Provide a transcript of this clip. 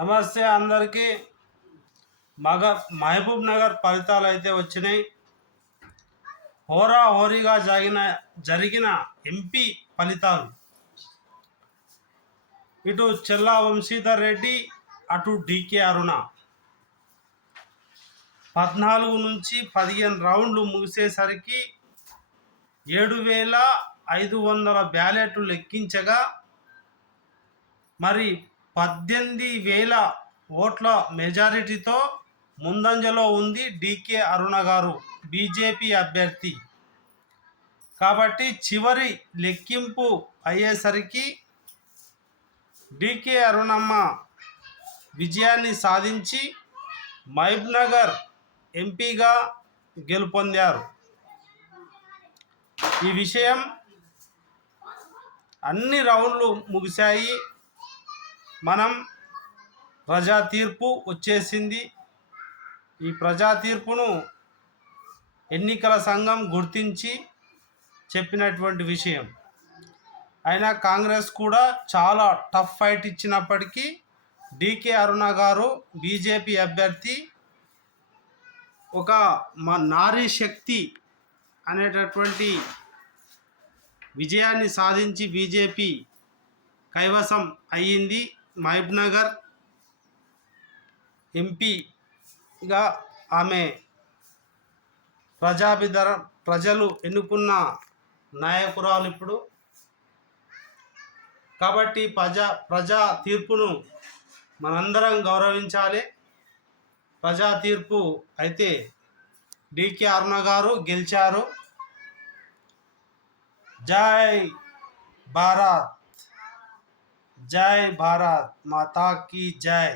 నమస్తే అందరికీ. మహబూబ్ నగర్ ఫలితాలు అయితే వచ్చినాయి. హోరాహోరీగా జరిగిన ఎంపీ ఫలితాలు. ఇటు చెల్లా వంశీధర్ రెడ్డి, అటు డికే అరుణ. 14 నుంచి 15 రౌండ్లు ముగిసేసరికి 7,500 బ్యాలెట్లు లెక్కించగా మరి 18,000 ఓట్ల మెజారిటీతో ముందంజలో ఉంది డికే అరుణ గారు, బీజేపీ అభ్యర్థి. కాబట్టి చివరి లెక్కింపు అయ్యేసరికి డికే అరుణమ్మ విజయాన్ని సాధించి మహబూబ్ నగర్ ఎంపీగా గెలుపొందారు. ఈ విషయం అన్ని రౌండ్లు ముగిశాయి. మనం ప్రజా తీర్పు వచ్చేసింది. ఈ ప్రజా తీర్పును ఎన్నికల సంఘం గుర్తించి చెప్పినటువంటి విషయం. అయినా కాంగ్రెస్ కూడా చాలా టఫ్ ఫైట్ ఇచ్చినప్పటికీ డికే అరుణ గారు, బీజేపీ అభ్యర్థి, ఒక నారీ శక్తి అనేటటువంటి విజయాన్ని సాధించి బీజేపీ కైవసం అయ్యింది. మహబూబ్ నగర్ ఎంపీగా ఆమె ప్రజలు ఎన్నుకున్న నాయకురాలు ఇప్పుడు. కాబట్టి ప్రజా తీర్పును మనందరం గౌరవించాలి. ప్రజా తీర్పు అయితే డికే అరుణ గారు గెలిచారు. జై భారత్, జై భారత్ మాతా కీ జై.